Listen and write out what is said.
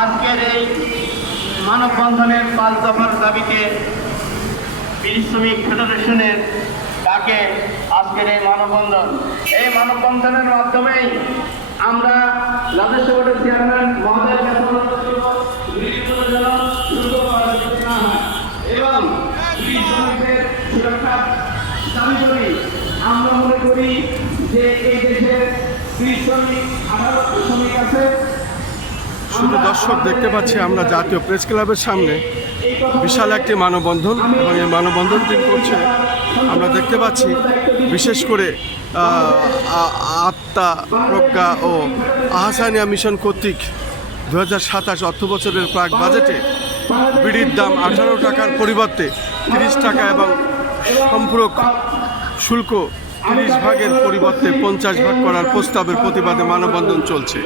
আজকের এই মানববন্ধনের 5 দফার দাবিতে বিড়ি শ্রমিক ফেডারেশনের ডাকে আজকের এই মানববন্ধনের মাধ্যমেই আমরা রাজস্ব বোর্ডের চেয়ারম্যান মহোদয়ের কাছে এবং শ্রমিকদের সুরক্ষা দাবি করি। আমরা মনে করি যে এই দেশের শ্রমিক 18 শ্রমিক আছে। শুধু দর্শক দেখতে পাচ্ছি আমরা জাতীয় প্রেস ক্লাবের সামনে বিশাল একটি মানববন্ধন, এবং এই মানববন্ধনটি করছে আমরা দেখতে পাচ্ছি বিশেষ করে আত্মা প্রজ্ঞা ও আহসানিয়া মিশন কর্তৃক 2027 অর্থ বছরের প্রাক বাজেটে বিড়ির দাম 18 টাকার পরিবর্তে 30 টাকা এবং সম্পূরক শুল্ক 30 ভাগের পরিবর্তে 50 ভাগ করার প্রস্তাবের প্রতিবাদে মানববন্ধন চলছে।